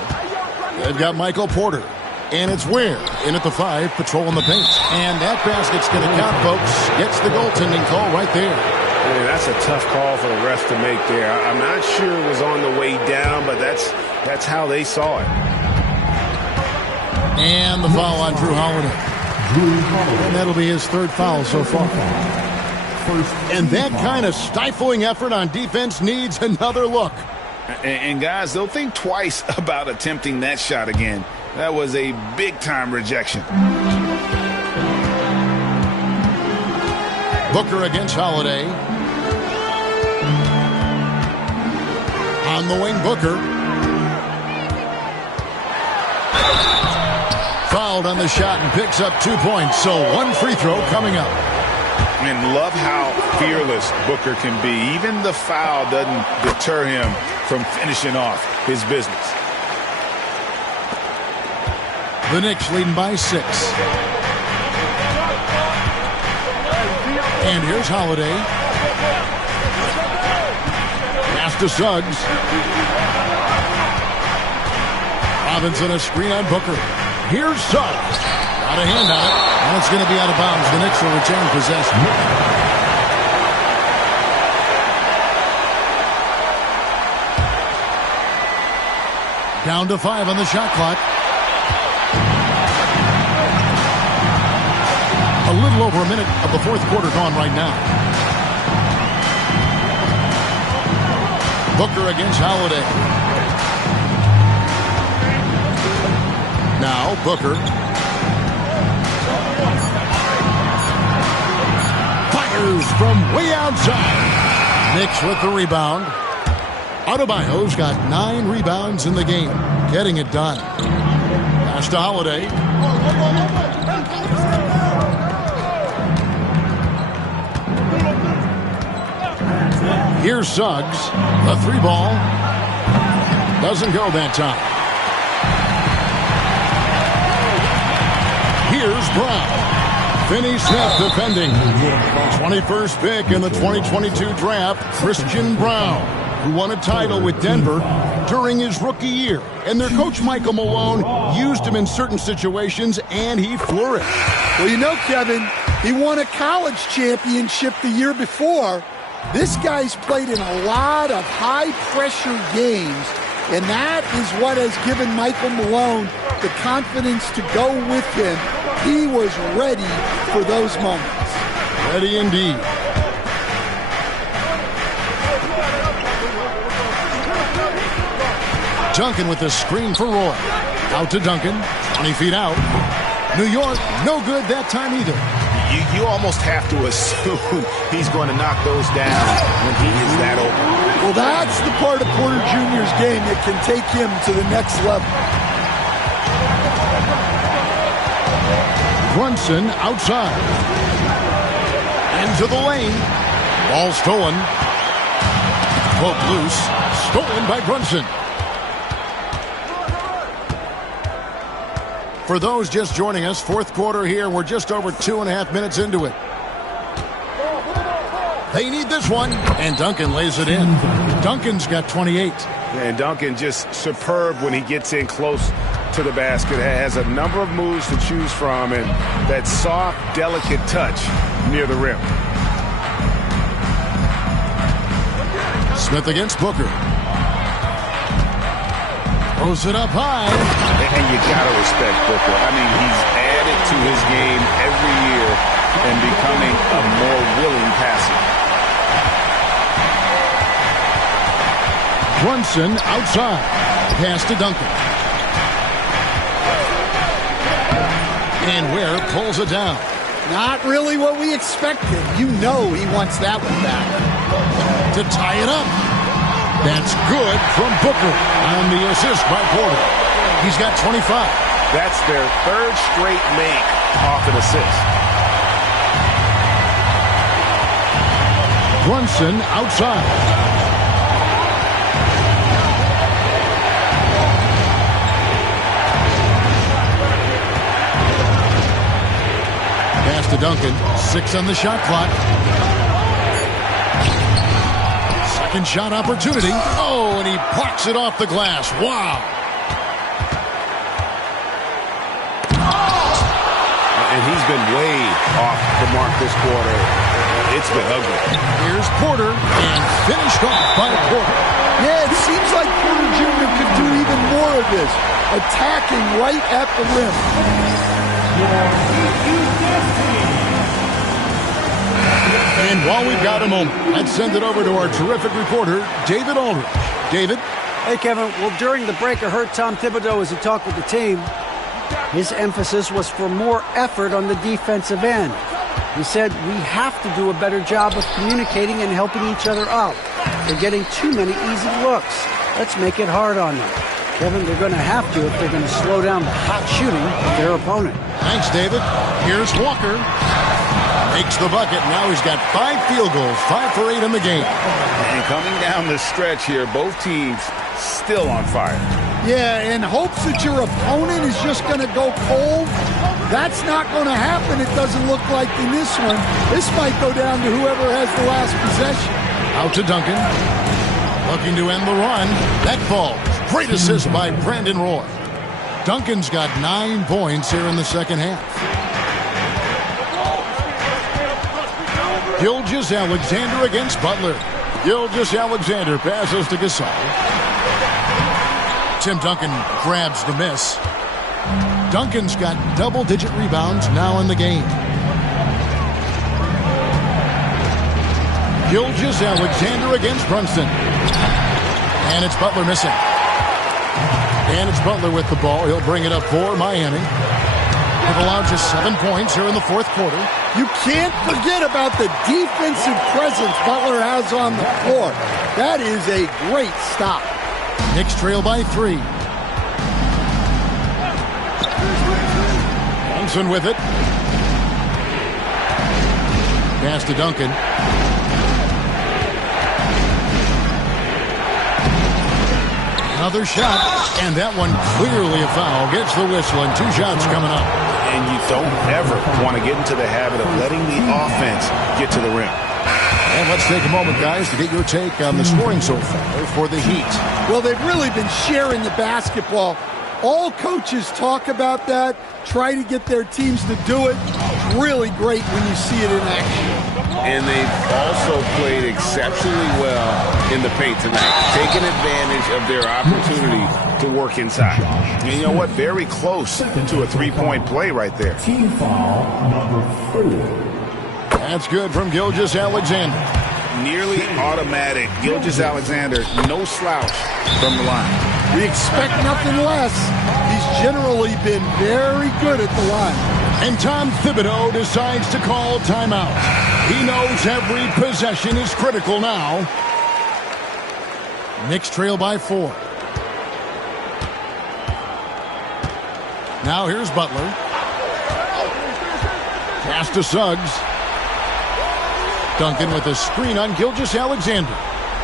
They've got Michael Porter. And it's Ware in at the 5, patrolling the paint. And that basket's going to count, folks. Gets the goaltending call right there. Yeah, that's a tough call for the ref to make there. I'm not sure it was on the way down, but that's how they saw it. And the foul on Drew Holiday. And that'll be his 3rd foul so far. And that kind of stifling effort on defense needs another look. And guys, they'll think twice about attempting that shot again. That was a big-time rejection. Booker against Holiday. On the wing, Booker. Fouled on the shot and picks up 2 points. So 1 free throw coming up. And love how fearless Booker can be. Even the foul doesn't deter him from finishing off his business. The Knicks leading by 6. And here's Holiday. Pass to Suggs. Robinson a screen on Booker. Here's Suggs. Got a hand on it. And it's going to be out of bounds. The Knicks will return possession. Down to 5 on the shot clock. A little over a minute of the 4th quarter gone right now. Booker against Holiday. Now Booker. Fires from way outside. Knicks with the rebound. Adebayo's got 9 rebounds in the game. Getting it done. Pass to Holiday. Here's Suggs. The 3 ball. Doesn't go that time. Here's Brown. Finney Smith defending. 21st pick in the 2022 draft, Christian Brown, who won a title with Denver during his rookie year. And their coach, Michael Malone, used him in certain situations, and he flourished. Well, you know, Kevin, he won a college championship the year before. This guy's played in a lot of high-pressure games, and that is what has given Michael Malone the confidence to go with him. He was ready for those moments. Ready indeed. Duncan with the screen for Roy. Out to Duncan, 20 feet out. New York, no good that time either. You almost have to assume he's going to knock those down when he is that open. Well, that's the part of Porter Jr.'s game that can take him to the next level. Brunson outside. Into the lane. Ball stolen. Poke loose. Stolen by Brunson. For those just joining us, 4th quarter here. We're just over 2.5 minutes into it. They need this one. And Duncan lays it in. Duncan's got 28. And Duncan just superb when he gets in close to the basket. Has a number of moves to choose from, and that soft, delicate touch near the rim. Smith against Booker. Throws it up high. And you got to respect Booker. I mean, he's added to his game every year and becoming a more willing passer. Brunson outside. Pass to Duncan. And Ware pulls it down. Not really what we expected. You know he wants that one back. To tie it up. That's good from Booker on the assist by Porter. He's got 25. That's their 3rd straight make off an assist. Brunson outside. Pass to Duncan. 6 on the shot clock. Second shot opportunity. Oh, and he parks it off the glass. Wow. And he's been way off the mark this quarter. It's been ugly. Here's Porter, and finished off by Porter. Yeah, it seems like Porter Jr. could do even more of this, attacking right at the rim. And while we've got a moment, let's send it over to our terrific reporter, David Aldridge. David? Hey, Kevin. Well, during the break, I heard Tom Thibodeau as he talked with the team. His emphasis was for more effort on the defensive end. He said, we have to do a better job of communicating and helping each other out. They're getting too many easy looks. Let's make it hard on them. Kevin, they're going to have to if they're going to slow down the hot shooting of their opponent. Thanks, David. Here's Walker. Makes the bucket. Now he's got 5 field goals, 5 for 8 in the game. And coming down the stretch here, both teams still on fire. Yeah, and hopes that your opponent is just going to go cold. That's not going to happen, it doesn't look like in this one. This might go down to whoever has the last possession. Out to Duncan. Looking to end the run. That falls. Great assist by Brandon Roy. Duncan's got 9 points here in the second half. Gilgeous-Alexander against Butler. Gilgeous-Alexander passes to Gasol. Tim Duncan grabs the miss. Duncan's got double-digit rebounds now in the game. Gilgeous-Alexander against Brunson. And it's Butler missing. And it's Butler with the ball. He'll bring it up for Miami. They've allowed just 7 points here in the fourth quarter. You can't forget about the defensive presence Butler has on the floor. That is a great stop. Knicks trail by 3. Johnson with it. Pass to Duncan. Another shot, and that one clearly a foul. Gets the whistle, and 2 shots coming up. And you don't ever want to get into the habit of letting the offense get to the rim. And let's take a moment, guys, to get your take on the scoring so far for the Heat. Well, they've really been sharing the basketball. All coaches talk about that, try to get their teams to do it. It's really great when you see it in action. And they've also played exceptionally well in the paint tonight, taking advantage of their opportunity to work inside. And you know what? Very close to a 3-point play right there. Team foul number 4. That's good from Gilgeous-Alexander. Nearly automatic. Gilgeous-Alexander, no slouch from the line. We expect nothing less. He's generally been very good at the line. And Tom Thibodeau decides to call timeout. He knows every possession is critical now. Knicks trail by 4. Now here's Butler. Pass to Suggs. Duncan with a screen on Gilgeous-Alexander.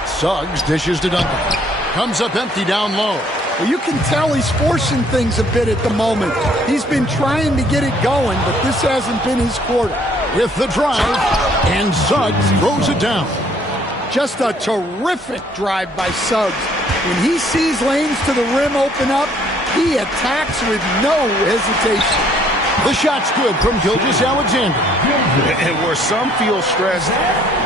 Suggs dishes to Duncan. Comes up empty down low. Well, you can tell he's forcing things a bit at the moment. He's been trying to get it going, but this hasn't been his quarter. With the drive, and Suggs throws it down. Just a terrific drive by Suggs. When he sees lanes to the rim open up, he attacks with no hesitation. The shot's good from Gilgeous-Alexander. And where some feel stressed,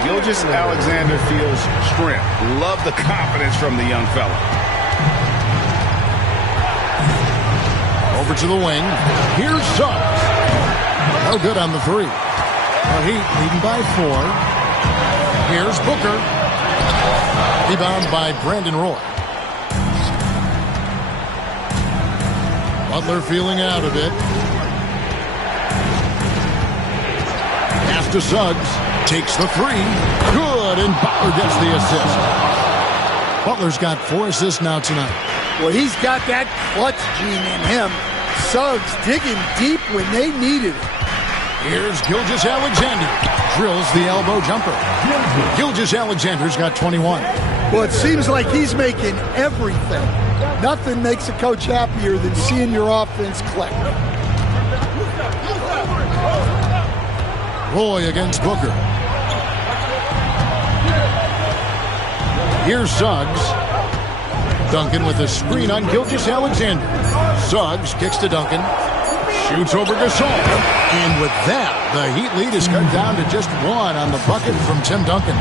Gilgeous-Alexander feels strength. Love the confidence from the young fella. Over to the wing. Here's Suggs. No good on the 3. The Heat leading by 4. Here's Booker. Rebound by Brandon Roy. Butler feeling out of it. Pass to Suggs. Takes the 3. Good, and Butler gets the assist. Butler's got 4 assists now tonight. Well, he's got that clutch gene in him. Suggs digging deep when they needed it. Here's Gilgeous-Alexander. Drills the elbow jumper. Gilgeous-Alexander's got 21. Well, it seems like he's making everything. Nothing makes a coach happier than seeing your offense click. Roy against Booker. Here's Suggs. Duncan with a screen on Gilgeous-Alexander. Suggs kicks to Duncan. Shoots over Gasol. And with that, the Heat lead is cut down to just one on the bucket from Tim Duncan.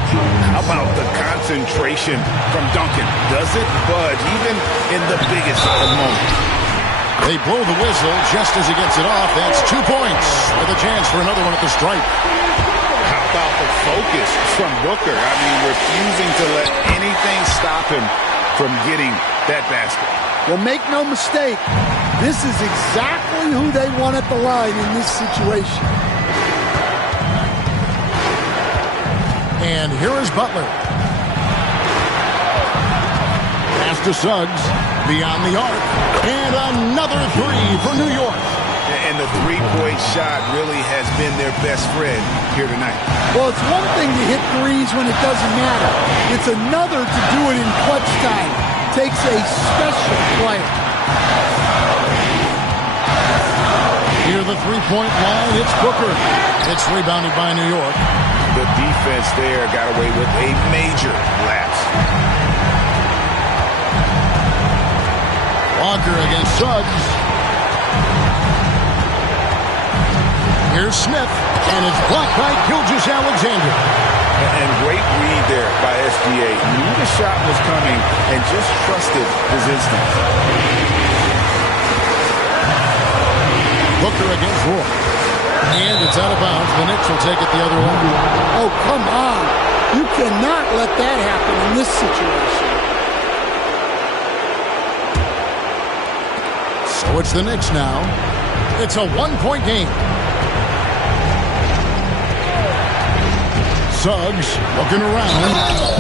How about the concentration from Duncan? Does it budge even in the biggest of moments? They blow the whistle just as he gets it off. That's 2 points with a chance for another one at the stripe. How about the focus from Booker? I mean, refusing to let anything stop him from getting that basket. Well, make no mistake, this is exactly who they want at the line in this situation. And here is Butler. Pass to Suggs, beyond the arc. And another three for New York. And the three-point shot really has been their best friend here tonight. Well, it's one thing to hit threes when it doesn't matter. It's another to do it in clutch time. Takes a special player. Near the three-point line, it's Booker. It's rebounded by New York. The defense there got away with a major lapse. Walker against Suggs. Here's Smith, and it's blocked by Gilgeous-Alexander. And great read there by SGA. Knew the shot was coming and just trusted his instincts. Booker against Roy. And it's out of bounds. The Knicks will take it the other way. Oh, come on. You cannot let that happen in this situation. So it's the Knicks now. It's a one-point game. Suggs looking around.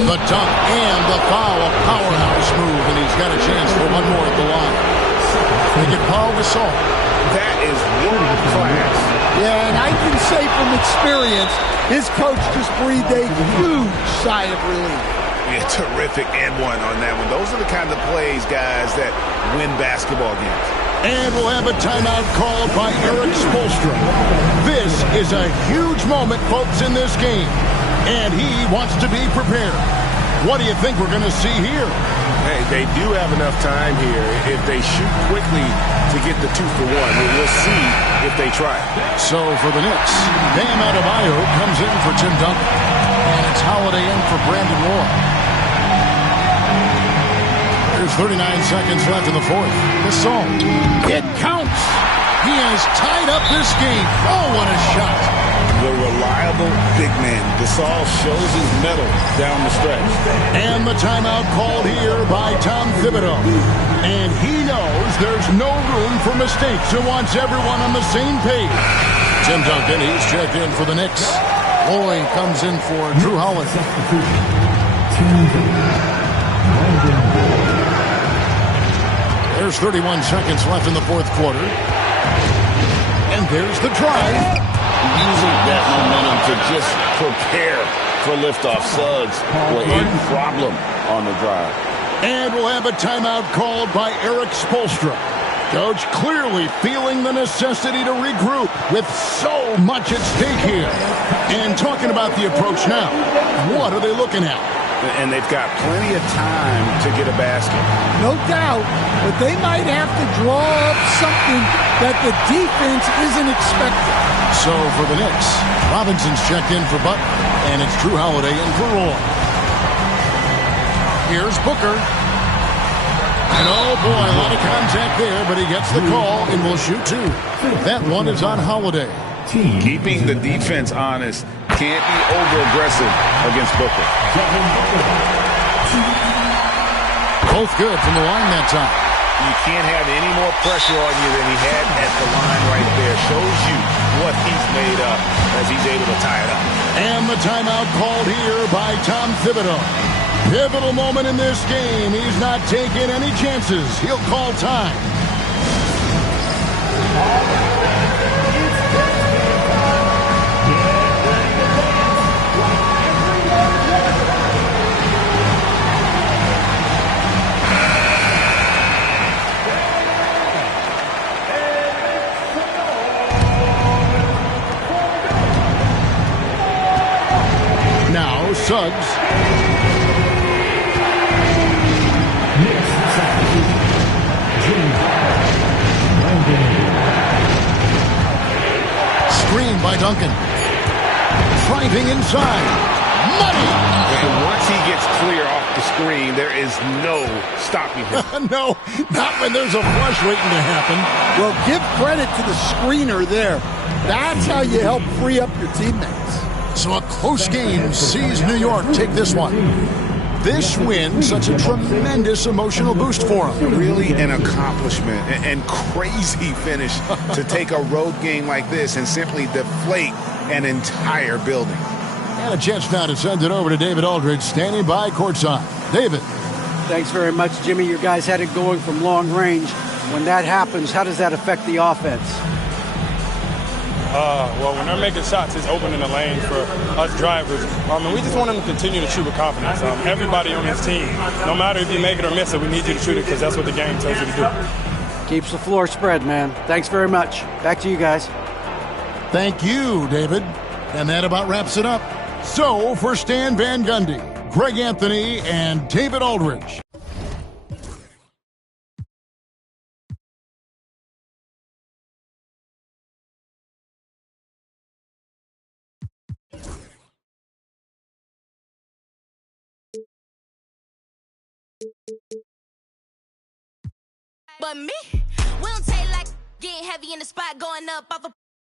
The dunk and the foul. A powerhouse move, and he's got a chance for one more at the line. They get Paul Gasol. That is world class. Yeah, and I can say from experience, his coach just breathed a huge sigh of relief. Yeah, terrific and one on that one. Those are the kind of plays, guys, that win basketball games. And we'll have a timeout called by Eric Spoelstra. This is a huge moment, folks, in this game. And he wants to be prepared. What do you think we're going to see here? Hey, they do have enough time here. If they shoot quickly to get the 2 for 1, we'll see if they try. So for the Knicks, Bam Adebayo comes in for Tim Duncan. And it's Holiday in for Brandon Roy. There's 39 seconds left in the fourth. Gasol. It counts. He has tied up this game. Oh, what a shot. The reliable big man. Gasol shows his mettle down the stretch. And the timeout called here by Tom Thibodeau. And he knows there's no room for mistakes and wants everyone on the same page. Tim Duncan, he's checked in for the Knicks. Lloyd comes in for Drew Holiday. There's 31 seconds left in the fourth quarter. And there's the drive. Using that momentum to just prepare for liftoff. Suggs with a problem on the drive. And we'll have a timeout called by Eric Spoelstra. Coach clearly feeling the necessity to regroup with so much at stake here. And talking about the approach now, what are they looking at? And they've got plenty of time to get a basket. No doubt, but they might have to draw up something that the defense isn't expecting. So for the Knicks, Robinson's checked in for Butler, and it's Drew Holiday in for Roy. Here's Booker. And oh boy, a lot of contact there, but he gets the call and will shoot two. That one is on Holiday. Keeping the defense honest. Can't be over-aggressive against Booker. Both good from the line that time. You can't have any more pressure on you than he had at the line right there. Shows you what he's made up as he's able to tie it up. And the timeout called here by Tom Thibodeau. Pivotal moment in this game. He's not taking any chances. He'll call time. Now Suggs. Duncan. Driving inside. Money! And once he gets clear off the screen, there is no stopping him. No, not when there's a flush waiting to happen. Well, give credit to the screener there. That's how you help free up your teammates. So a close game sees New York take this one. This win, such a tremendous emotional boost for them. Really an accomplishment and crazy finish to take a road game like this and simply deflate an entire building. And a chance now to send it over to David Aldridge, standing by courtside. David. Thanks very much, Jimmy. You guys had it going from long range. When that happens, how does that affect the offense? Well, when they're making shots, it's opening the lane for us drivers. We just want them to continue to shoot with confidence. Everybody on this team, no matter if you make it or miss it, we need you to shoot it because that's what the game tells you to do. Keeps the floor spread, man. Thanks very much. Back to you guys. Thank you, David. And that about wraps it up. So, for Stan Van Gundy, Greg Anthony, and David Aldridge. But me, we don't take like getting heavy in the spot, going up off a